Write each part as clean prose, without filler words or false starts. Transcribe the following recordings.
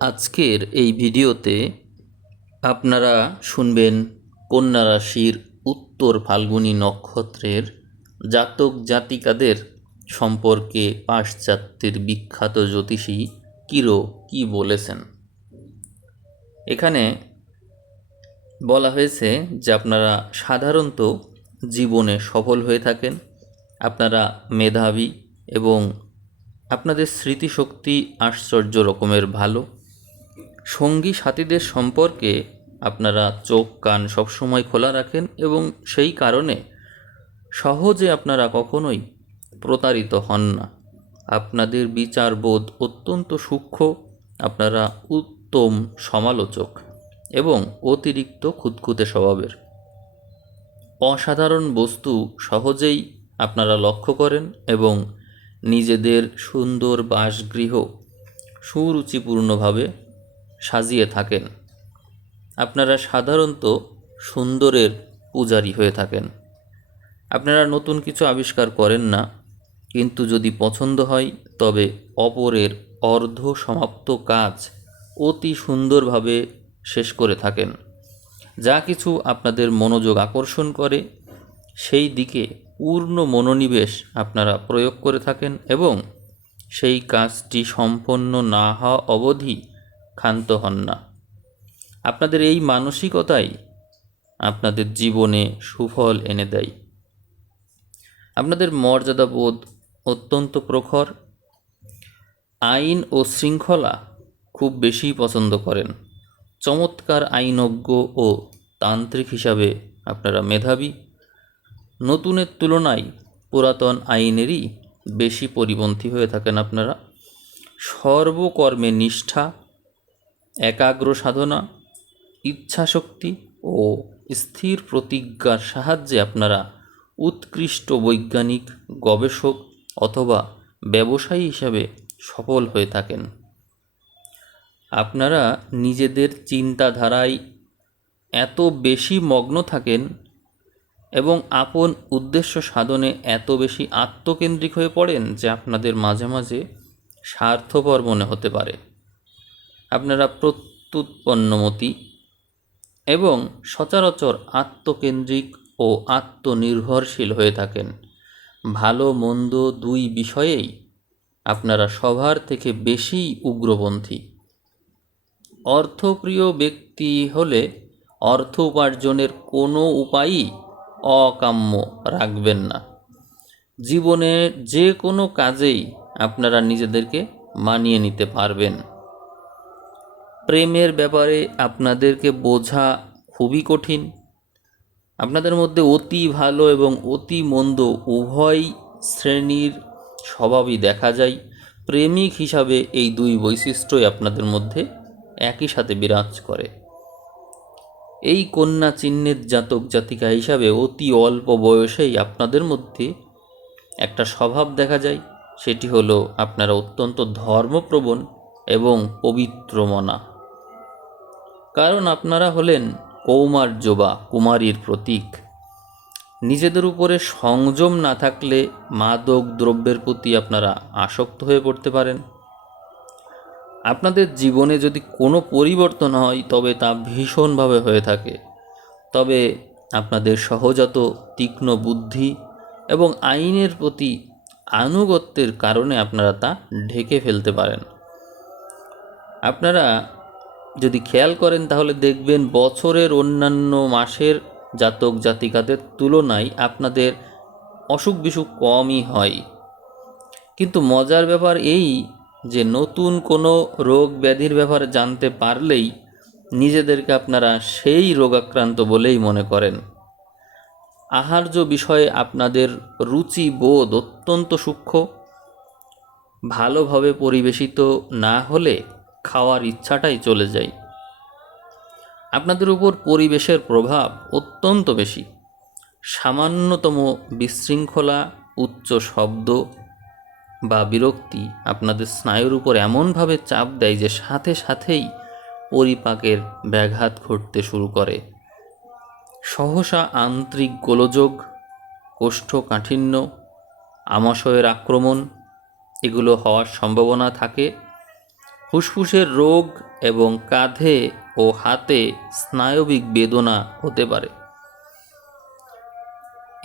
আজকের এই ভিডিওতে আপনারা শুনবেন কন্যা রাশির উত্তর ফাল্গুনী নক্ষত্রের জাতক জাতিকাদের সম্পর্কে পাশ্চাত্যের বিখ্যাত জ্যোতিষী কিরো কি বলেছেন। এখানে বলা হয়েছে যে আপনারা সাধারণত জীবনে সফল হয়ে থাকেন, আপনারা মেধাবী এবং আপনাদের স্মৃতিশক্তি আশ্চর্য রকমের ভালো। সঙ্গী সাথীদের সম্পর্কে আপনারা চোখ কান সবসময় খোলা রাখেন এবং সেই কারণে সহজে আপনারা কখনোই প্রতারিত হন না। আপনাদের বিচারবোধ অত্যন্ত সূক্ষ্ম, আপনারা উত্তম সমালোচক এবং অতিরিক্ত খুঁতখুঁতে স্বভাবের। অসাধারণ বস্তু সহজেই আপনারা লক্ষ্য করেন এবং নিজেদের সুন্দর বাসগৃহ সুরুচিপূর্ণভাবে সাজিয়ে থাকেন। আপনারা সাধারণত সুন্দরের পূজারী হয়ে থাকেন। আপনারা নতুন কিছু আবিষ্কার করেন না, কিন্তু যদি পছন্দ হয় তবে অপরের অর্ধ সমাপ্ত কাজ অতি সুন্দরভাবে শেষ করে থাকেন। যা কিছু আপনাদের মনোযোগ আকর্ষণ করে সেই দিকে পূর্ণ মনোনিবেশ আপনারা প্রয়োগ করে থাকেন এবং সেই কাজটি সম্পন্ন না হওয়া অবধি ক্ষান্ত হন না। আপনাদের এই মানসিকতাই আপনাদের জীবনে সুফল এনে দেয়। আপনাদের মর্যাদাবোধ অত্যন্ত প্রখর, আইন ও শৃঙ্খলা খুব বেশি পছন্দ করেন। চমৎকার আইনজ্ঞ ও তান্ত্রিক হিসাবে আপনারা মেধাবী। নতুনের তুলনায় পুরাতন আইনেরই বেশি পরিপন্থী হয়ে থাকেন আপনারা। সর্বকর্মে নিষ্ঠা, একাগ্র সাধনা, ইচ্ছাশক্তি ও স্থির প্রতিজ্ঞার সাহায্যে আপনারা উৎকৃষ্ট বৈজ্ঞানিক, গবেষক অথবা ব্যবসায়ী হিসাবে সফল হয়ে থাকেন। আপনারা নিজেদের চিন্তাধারায় এত বেশি মগ্ন থাকেন এবং আপন উদ্দেশ্য সাধনে এত বেশি আত্মকেন্দ্রিক হয়ে পড়েন যে আপনাদের মাঝে মাঝে স্বার্থপর মনে হতে পারে। আপনারা প্রত্যুৎপন্নমতি এবং সচরাচর আত্মকেন্দ্রিক ও আত্মনির্ভরশীল হয়ে থাকেন। ভালো মন্দ দুই বিষয়েই আপনারা সবার থেকে বেশি উগ্রপন্থী। অর্থপ্রিয় ব্যক্তি হলে অর্থ উপার্জনের কোনো উপায়ই অকাম্য রাখবেন না। জীবনের যে কোনো কাজেই আপনারা নিজেদেরকে মানিয়ে নিতে পারবেন। প্রেমের ব্যাপারে আপনাদেরকে বোঝা খুবই কঠিন। আপনাদের মধ্যে অতি ভালো এবং অতি মন্দ উভয় শ্রেণীর স্বভাবই দেখা যায়। প্রেমিক হিসাবে এই দুই বৈশিষ্ট্যই আপনাদের মধ্যে একই সাথে বিরাজ করে। এই কন্যা চিহ্নের জাতক জাতিকা হিসাবে অতি অল্প বয়সেই আপনাদের মধ্যে একটা স্বভাব দেখা যায়, সেটি হলো আপনারা অত্যন্ত ধর্মপ্রবণ এবং পবিত্রমনা। কারণ আপনারা হলেন কৌমার্য বা কুমারীর প্রতীক। নিজেদের উপরে সংযম না থাকলে মাদক দ্রব্যের প্রতি আপনারা আসক্ত হয়ে পড়তে পারেন। আপনাদের জীবনে যদি কোনো পরিবর্তন হয় তবে তা ভীষণভাবে হয়ে থাকে। তবে আপনাদের সহজাত তীক্ষ্ণ বুদ্ধি এবং আইনের প্রতি আনুগত্যের কারণে আপনারা তা ঢেকে ফেলতে পারেন। আপনারা যদি খেয়াল করেন তাহলে দেখবেন বছরের অন্যান্য মাসের জাতক জাতিকাদের তুলনায় আপনাদের অসুখ বিসুখ কমই হয়। কিন্তু মজার ব্যাপার এই যে নতুন কোনো রোগ ব্যাধির ব্যাপারে জানতে পারলেই নিজেদেরকে আপনারা সেই রোগাক্রান্ত বলেই মনে করেন। আহার্য বিষয়ে আপনাদের রুচি বোধ অত্যন্ত সূক্ষ্ম। ভালোভাবে পরিবেশিত না হলে খাওয়ার ইচ্ছাটাই চলে যায়। আপনাদের উপর পরিবেশের প্রভাব অত্যন্ত বেশি। সামান্যতম বিশৃঙ্খলা, উচ্চ শব্দ বা বিরক্তি আপনাদের স্নায়ুর উপর এমনভাবে চাপ দেয় যে সাথে সাথেই পরিপাকের ব্যাঘাত ঘটতে শুরু করে। সহসা আন্ত্রিক গোলযোগ, কোষ্ঠকাঠিন্য, আমাশয়ের আক্রমণ এগুলো হওয়ার সম্ভাবনা থাকে। ফুসফুসের রোগ এবং কাঁধে ও হাতে স্নায়বিক বেদনা হতে পারে।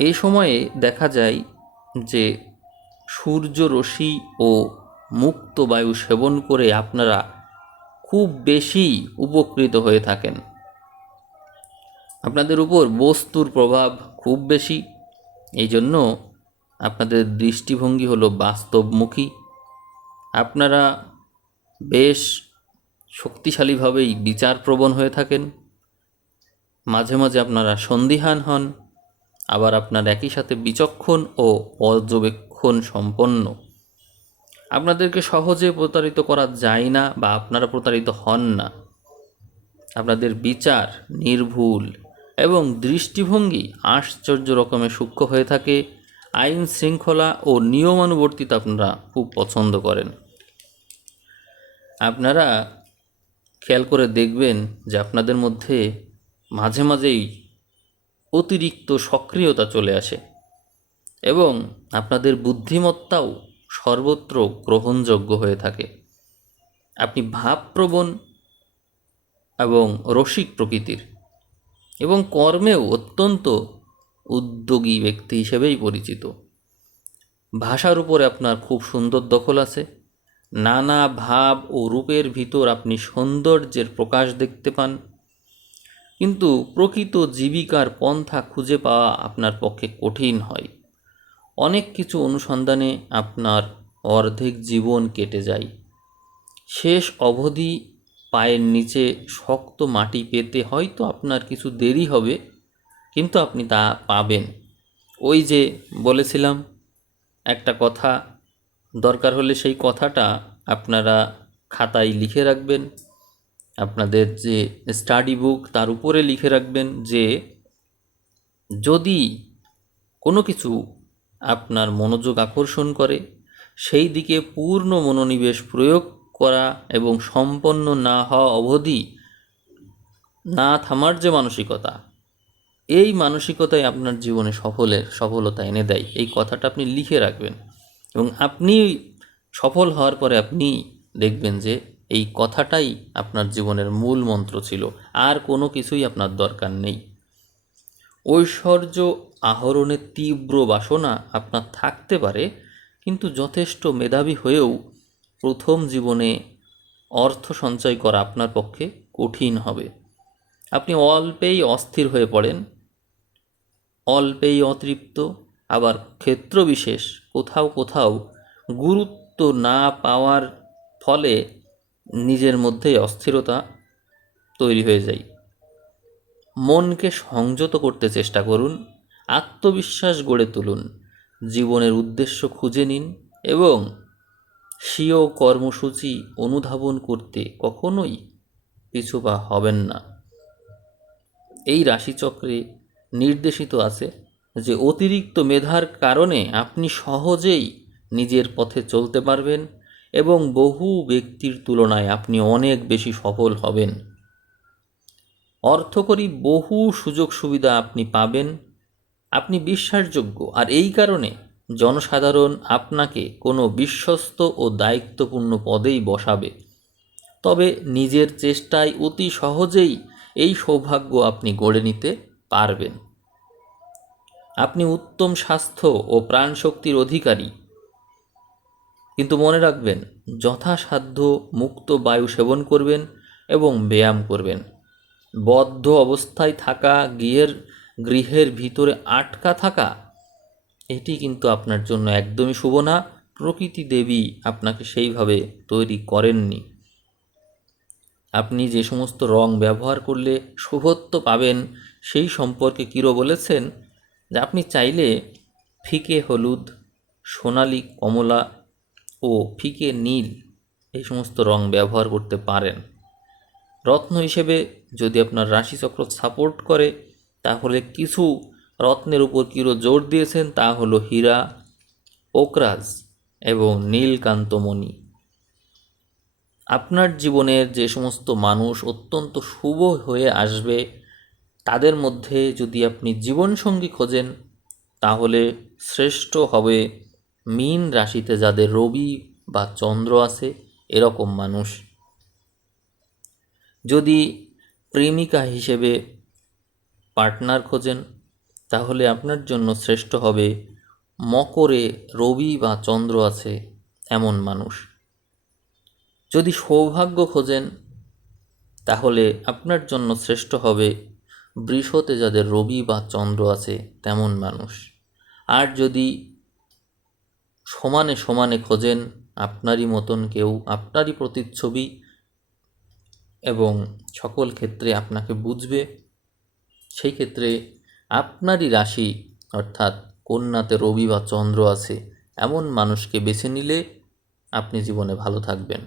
এই সময়ে দেখা যায় যে সূর্যরশ্মি ও মুক্ত বায়ু সেবন করে আপনারা খুব বেশি উপকৃত হয়ে থাকেন। আপনাদের উপর বস্তুর প্রভাব খুব বেশি, এই জন্য আপনাদের দৃষ্টিভঙ্গি হলো বাস্তবমুখী। আপনারা বেশ শক্তিশালীভাবেই বিচারপ্রবণ হয়ে থাকেন। মাঝে মাঝে আপনারা সন্দিহান হন, আবার আপনার একই সাথে বিচক্ষণ ও পর্যবেক্ষণ সম্পন্ন। আপনাদেরকে সহজে প্রতারিত করা যায় না বা আপনারা প্রতারিত হন না। আপনাদের বিচার নির্ভুল এবং দৃষ্টিভঙ্গি আশ্চর্য রকমের সূক্ষ্ম হয়ে থাকে। আইন শৃঙ্খলা ও নিয়মানুবর্তিতা আপনারা খুব পছন্দ করেন। আপনারা খেয়াল করে দেখবেন যে আপনাদের মধ্যে মাঝে মাঝেই অতিরিক্ত সক্রিয়তা চলে আসে এবং আপনাদের বুদ্ধিমত্তাও সর্বত্র গ্রহণযোগ্য হয়ে থাকে। আপনি ভাবপ্রবণ এবং রসিক প্রকৃতির এবং কর্মেও অত্যন্ত উদ্যোগী ব্যক্তি হিসেবেই পরিচিত। ভাষার উপরে আপনার খুব সুন্দর দখল আছে। নানা ভাব ও রূপের ভিতর আপনি সৌন্দর্যের প্রকাশ দেখতে পান, কিন্তু প্রকৃত জীবিকার পন্থা খুঁজে পাওয়া আপনার পক্ষে কঠিন হয়। অনেক কিছু অনুসন্ধানে আপনার অর্ধেক জীবন কেটে যায়। শেষ অবধি পায়ের নিচে শক্ত মাটি পেতে হয়তো আপনার কিছু দেরি হবে, কিন্তু আপনি তা পাবেন। ওই যে বলেছিলাম একটা কথা, দরকার হলে সেই কথাটা আপনারা খাতায় লিখে রাখবেন। আপনাদের যে স্টাডি বুক তার উপরে লিখে রাখবেন যে যদি কোনো কিছু আপনার মনোযোগ আকর্ষণ করে, সেই দিকে পূর্ণ মনোনিবেশ প্রয়োগ করা এবং সম্পন্ন না হওয়া অবধি না থামার যে মানসিকতা, এই মানসিকতাই আপনার জীবনে সফলতা এনে দেয়। এই কথাটা আপনি লিখে রাখবেন এবং আপনি সফল হওয়ার পরে আপনি দেখবেন যে এই কথাটাই আপনার জীবনের মূল মন্ত্র ছিল, আর কোনো কিছুই আপনার দরকার নেই। ঐশ্বর্য আহরণের তীব্র বাসনা আপনার থাকতে পারে, কিন্তু যথেষ্ট মেধাবী হয়েও প্রথম জীবনে অর্থ সঞ্চয় করা আপনার পক্ষে কঠিন হবে। আপনি অল্পেই অস্থির হয়ে পড়েন, অল্পেই অতৃপ্ত, আবার ক্ষেত্রবিশেষ কোথাও কোথাও গুরুত্ব না পাওয়ার ফলে নিজের মধ্যেই অস্থিরতা তৈরি হয়ে যায়। মনকে সংযত করতে চেষ্টা করুন, আত্মবিশ্বাস গড়ে তুলুন, জীবনের উদ্দেশ্য খুঁজে নিন এবং স্বীয় কর্মসূচি অনুধাবন করতে কখনোই পিছুপা হবেন না। এই রাশিচক্রে নির্দেশিত আছে যে অতিরিক্ত মেধার কারণে আপনি সহজেই নিজের পথে চলতে পারবেন এবং বহু ব্যক্তির তুলনায় আপনি অনেক বেশি সফল হবেন। অর্থকরী বহু সুযোগ সুবিধা আপনি পাবেন। আপনি বিশ্বাসযোগ্য, আর এই কারণে জনসাধারণ আপনাকে কোনো বিশ্বস্ত ও দায়িত্বপূর্ণ পদেই বসাবে। তবে নিজের চেষ্টায় অতি সহজেই এই সৌভাগ্য আপনি গড়ে নিতে পারবেন। আপনি উত্তম স্বাস্থ্য ও প্রাণশক্তির অধিকারী, কিন্তু মনে রাখবেন যথাসাধ্য মুক্ত বায়ু সেবন করবেন এবং ব্যায়াম করবেন। বদ্ধ অবস্থায় থাকা, গৃহের ভিতরে আটকা থাকা, এটি কিন্তু আপনার জন্য একদমই শুভ না। প্রকৃতি দেবী আপনাকে সেইভাবে তৈরি করেননি। আপনি যে সমস্ত রং ব্যবহার করলে শুভত্ব পাবেন সেই সম্পর্কে কিরো বলেছেন যে আপনি চাইলে ফিকে হলুদ, সোনালি কমলা ও ফিকে নীল এই সমস্ত রং ব্যবহার করতে পারেন। রত্ন হিসেবে যদি আপনার রাশিচক্র সাপোর্ট করে, তাহলে কিছু রত্নের উপর কিরো জোর দিয়েছেন, তা হলো হীরা, পোকরাজ এবং নীলকান্তমণি। আপনার জীবনের যে সমস্ত মানুষ অত্যন্ত শুভ হয়ে আসবে, তাদের মধ্যে যদি আপনি জীবনসঙ্গী খোঁজেন, তাহলে শ্রেষ্ঠ হবে মীন রাশিতে যাদের রবি বা চন্দ্র আছে, এরকম মানুষ। যদি প্রেমিকা হিসেবে পার্টনার খোঁজেন তাহলে আপনার জন্য শ্রেষ্ঠ হবে মকরে রবি বা চন্দ্র আছে এমন মানুষ। যদি সৌভাগ্য খোঁজেন তাহলে আপনার জন্য শ্রেষ্ঠ হবে বৃষতে যাদের রবি বা চন্দ্র আছে তেমন মানুষ। আর যদি সমানে সমানে খোঁজেন, আপনারই মতন কেউ, আপনারই প্রতিচ্ছবি এবং সকল ক্ষেত্রে আপনাকে বুঝবে, সেই ক্ষেত্রে আপনারই রাশি অর্থাৎ কন্যাতে রবি বা চন্দ্র আছে এমন মানুষকে বেছে নিলে আপনি জীবনে ভালো থাকবেন।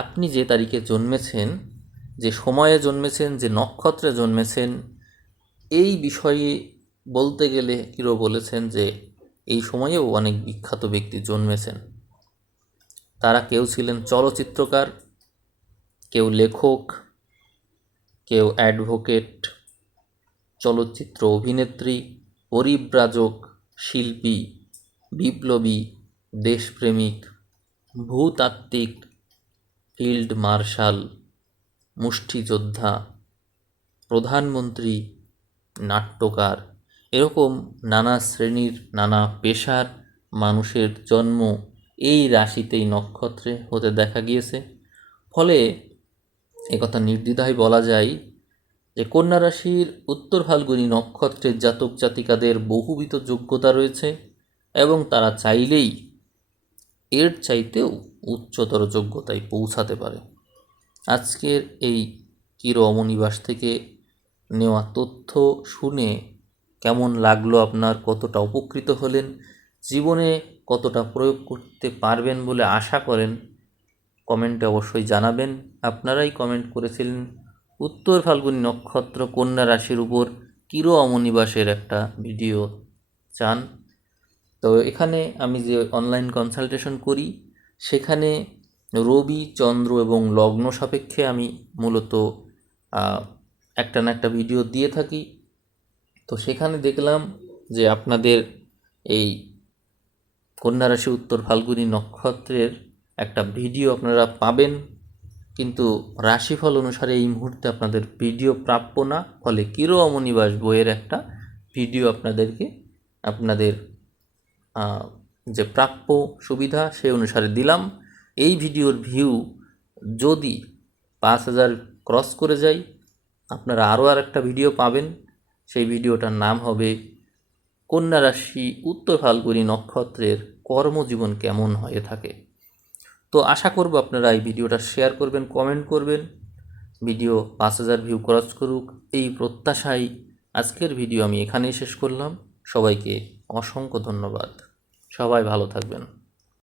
আপনি যে তারিখে জন্মেছেন, যে সময়ে জন্মেছেন, যে নক্ষত্রে জন্মেছেন, এই বিষয়ে বলতে গেলে কিরো বলেছেন যে এই সময়েও অনেক বিখ্যাত ব্যক্তি জন্মেছেন। তারা কেউ ছিলেন চলচ্চিত্রকার, কেউ লেখক, কেউ অ্যাডভোকেট, চলচ্চিত্র অভিনেত্রী, পরিব্রাজক, শিল্পী, বিপ্লবী, দেশপ্রেমিক, ভূতাত্ত্বিক, ফিল্ড মার্শাল, মুষ্টিযোদ্ধা, প্রধানমন্ত্রী, নাট্যকার, এরকম নানা শ্রেণীর নানা পেশার মানুষের জন্ম এই রাশিতেই নক্ষত্রে হতে দেখা গিয়েছে। ফলে একথা নির্দ্বিধায় বলা যায় যে কন্যা রাশির উত্তর ফাল্গুনী নক্ষত্রের জাতক জাতিকাদের বহুবিধ যোগ্যতা রয়েছে এবং তারা চাইলেই এর চাইতেও উচ্চতর যোগ্যতায় পৌঁছাতে পারে। আজকের এই কিরো অমনিবাস থেকে নেওয়া তথ্য শুনে কেমন লাগলো আপনার, কতটা উপকৃত হলেন, জীবনে কতটা প্রয়োগ করতে পারবেন বলে আশা করেন, কমেন্টে অবশ্যই জানাবেন। আপনারাই কমেন্ট করেছিলেন উত্তর ফাল্গুনী নক্ষত্র কন্যা রাশির উপর কিরো অমনিবাসের একটা ভিডিও চান। তো এখানে আমি যে অনলাইন কনসালটেশন করি সেখানে রবি, চন্দ্র এবং লগ্ন সাপেক্ষে আমি মূলত একটা না একটা ভিডিও দিয়ে থাকি। তো সেখানে দেখলাম যে আপনাদের এই কন্যা রাশি উত্তর ফাল্গুনী নক্ষত্রের একটা ভিডিও আপনারা পাবেন, কিন্তু রাশিফল অনুসারে এই মুহূর্তে আপনাদের ভিডিও প্রাপ্য না। ফলে কিরো অমনিবাস বইয়ের একটা ভিডিও আপনাদেরকে আপনাদের যে প্রাপ্য সুবিধা সে অনুসারে দিলাম। এই ভিডিওর ভিউ যদি 5,000 ক্রস করে যায় আপনারা আরও একটা ভিডিও পাবেন। সেই ভিডিওটার নাম হবে কন্যা রাশি উত্তর ফাল্গুনী নক্ষত্রের কর্মজীবন কেমন হয়ে থাকে। তো আশা করব আপনারা এই ভিডিওটা শেয়ার করবেন, কমেন্ট করবেন, ভিডিও 5,000 ভিউ ক্রস করুক এই প্রত্যাশায় আজকের ভিডিও আমি এখানেই শেষ করলাম। সবাইকে অসংখ্য ধন্যবাদ। সবাই ভালো থাকবেন।